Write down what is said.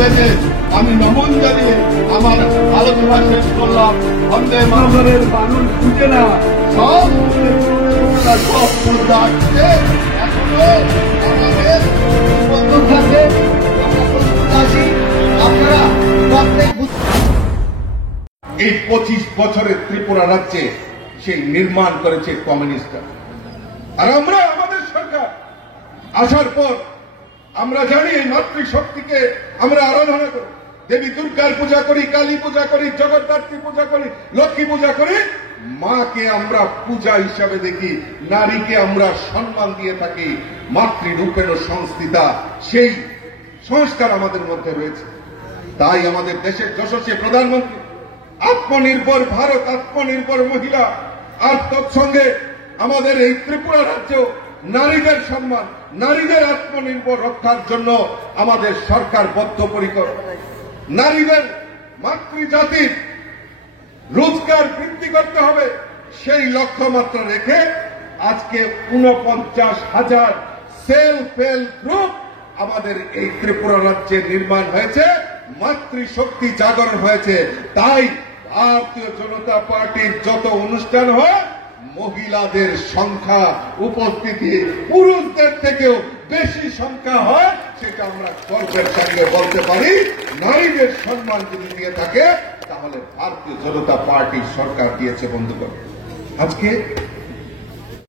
বেঁধে আমি নমন জানিয়ে আমার আলোচনা শেষ করলাম। বন্দে মাতরমের মানুষ বুঝে না, সব মুদ্রা আসছে, এখনো আমাদের বন্ধ থাকে। আপনারা এই 25 বছরের ত্রিপুরা রাজ্যে সেই নির্মাণ করেছে কমিউনিস্টরা। আর আমরা আমাদের সরকার আসার পর আমরা জানি এই মাতৃশক্তিকে আমরা আরাধনা করি, দেবী দুর্গার পূজা করি, কালী পূজা করি, জগদ্ধাত্রী পূজা করি, লক্ষ্মী পূজা করি। মাকে আমরা পূজা হিসাবে দেখি, নারীকে আমরা সম্মান দিয়ে থাকি। মাতৃরূপেণ সংস্থিতা, সেই সংস্কার আমাদের মধ্যে রয়েছে। তাই আমাদের দেশের যশস্বী প্রধানমন্ত্রী আত্মনির্ভর ভারত, আত্মনির্ভর মহিলা, আর তৎসঙ্গে আমাদের এই ত্রিপুরা রাজ্য নারীদের সম্মান, নারীদের আত্মনির্ভর রক্ষার জন্য আমাদের সরকার বদ্ধপরিকর। নারীদের, মাতৃজাতির রোজগার বৃদ্ধি করতে হবে, সেই লক্ষ্যমাত্রা রেখে আজকে 49,000 সেলফ হেল্প গ্রুপ আমাদের এই ত্রিপুরা রাজ্যে নির্মাণ হয়েছে, মাতৃশক্তি জাগরণ হয়েছে। তাই ভারতীয় জনতা পার্টির যত অনুষ্ঠান হয়, মহিলাদের সংখ্যা, উপস্থিতি পুরুষদের থেকেও বেশি সংখ্যা হয়, সেটা আমরা গর্বের সঙ্গে বলতে পারি। নারীদের সম্মান যদি দিয়ে থাকে, তাহলে ভারতীয় জনতা পার্টির সরকার দিয়েছে। বন্ধুগণ, আজকে